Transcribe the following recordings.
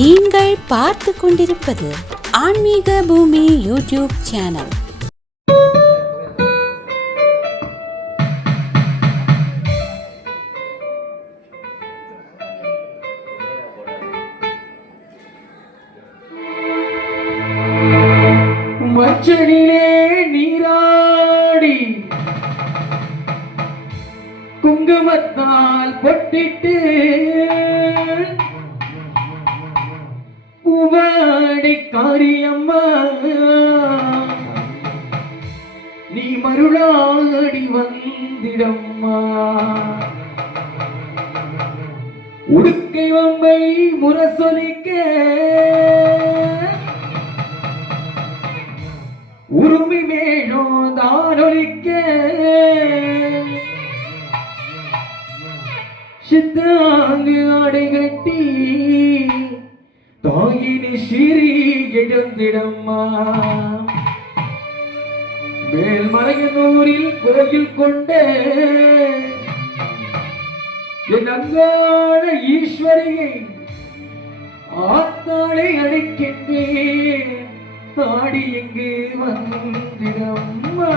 நீங்கள் பார்த்து கொண்டிருப்பது ஆன்மீக பூமி யூடியூப் சேனல். மச்சனிலே நீராடி குங்குமத்தால் பொட்டிட்டு பூவாடி காரியம்மா நீ மருளாடி வந்திடம்மா. உடுக்கை வம்பை முரசொலிக்க உருமி மேலும் தானொலிக்க சித்தாங்கு ஆடை கட்டி தாயினி சிறி எழுந்திடம்மா. மேல்மலையனூரில் கோயில் கொண்ட என் அங்காள ஈஸ்வரியை ஆத்தாளை அழைக்கின்றேன், ஆடி எங்கு வந்திடம்மா.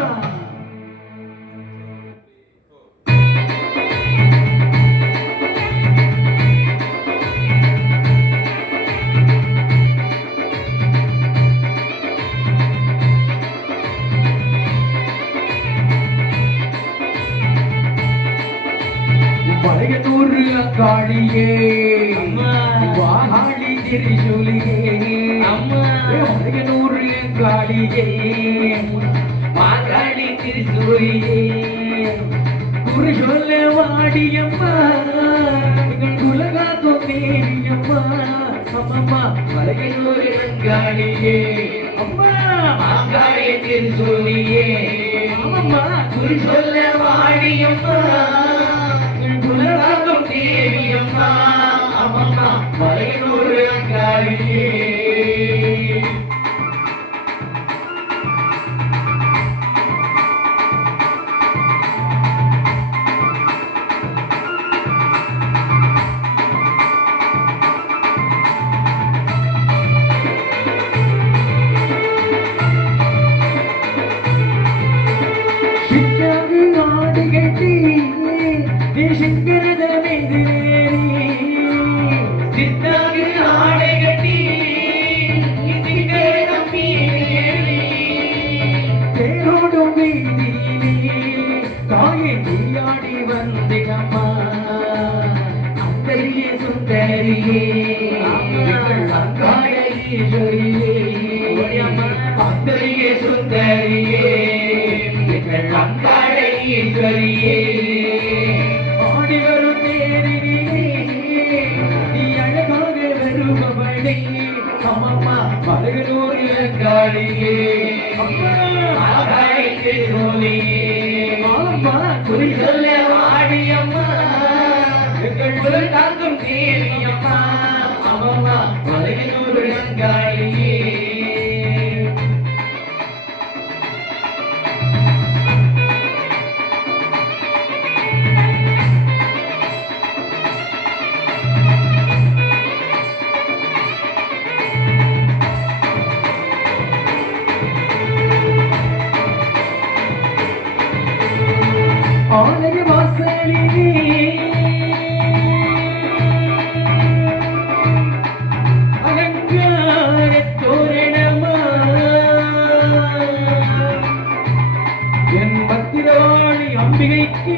மலையனூர் அங்காளியே வாகாளி திரிசூலியே, மலையனூர் அங்காளியே வாகாளி திரிசூலியே, குறி சொல்ல வாடியம்மா உலகாக்கும் தேவியம்மா. அம்மம்மா மலையனூர் அங்காளியே அம்மா வாகாளி திரிசூலியே, அம்மம்மா குறி சொல்ல வாடியம்மா உலகாக்கும் தேவியம்மா. அம்மம்மா மலையனூர் அங்காளியே. சித்தாங்கு ஆடு கட்டி நீ சிங்கரதமெதிரேறி, சித்தாங்கு ஆடை கட்டி நீ சிங்கரதமெதிரேறி, தேரோடும் வீதியிலே தாயை நீயாடி வந்திடம்மா. அந்தரியே சுந்தரியே அங்காள ஈஸ்வரியே, அந்தரியே சுந்தரியே அங்காள ஈஸ்வரியே, ஆடி வரும் தேரிலே நீ அழகாக வருபவளே. அம்மம்மா மலையனூர் அங்காளியே அம்மா ஆகாளி திரிசூலியே, அம்மா குறி சொல்ல வாடியம்மா எங்கள் உடல் தாங்கும் தேவியம்மா. அம்மம்மா மலையனூர் அங்காளியே. ஆலய வாசலிலே அலங்கார தோரணமா என் பத்திராளி அம்பிகைக்கு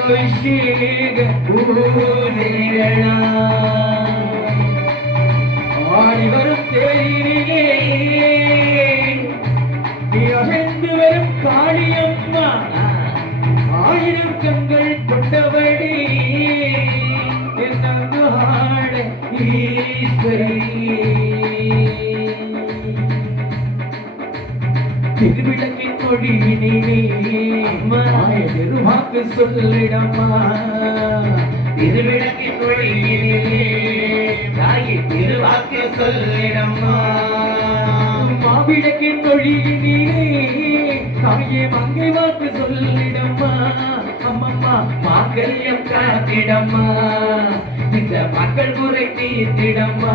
அபிஷேக பூஜைகளா. ஆடி வரும் தேரிலே நீ அகழ்ந்து வரும் காளியம்மா, ஆயிரம் கண்கள் கொண்டவடி என் அங்காள ஈஸ்வரியே. திருவிளக்கின் மொழியினிலே திருவாக்கு சொல்லிடம்மா, திருவிளக்கின் மொழியினிலே தாயை திருவாக்கு சொல்லிடம்மா. மாவிளக்கின் மொழியினிலே தாயே மங்கை வாக்கு சொல்லிடம்மா, அம்மம்மா மாங்கல்யம் காத்திடம்மா இந்த மக்கள் குறை தீர்த்திடம்மா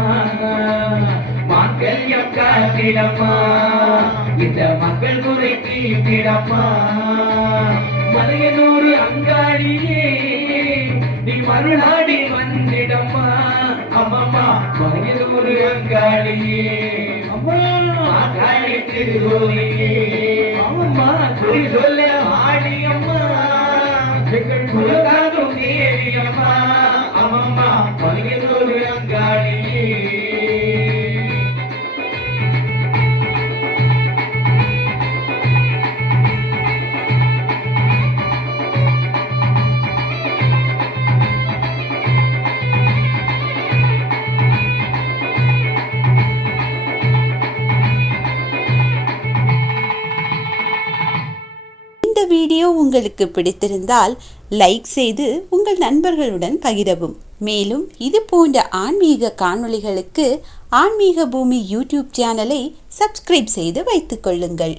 மாங்கல்யம் காத்திடம்மா இந்த மக்கள் குறை தீர்த்திடம்மா மலையனூர் அங்காடியே நீ மறுநாடி வந்திடம்மா அம்மம்மா மலையனூர் அங்காடியே அம்மா காளி திருகோவிலே அம்மம்மா குறி சொல்ல ஆடியம்மா எங்கள் குலகாக்கும் தேவியம்மா அம்மம்மா மலையனூர் அங்காடியே இந்த வீடியோ உங்களுக்கு பிடித்திருந்தால் லைக் செய்து உங்கள் நண்பர்களுடன் பகிரவும். மேலும் இது போன்ற ஆன்மீக காணொளிகளுக்கு ஆன்மீக பூமி யூடியூப் சேனலை சப்ஸ்கிரைப் செய்து வைத்துக் கொள்ளுங்கள்.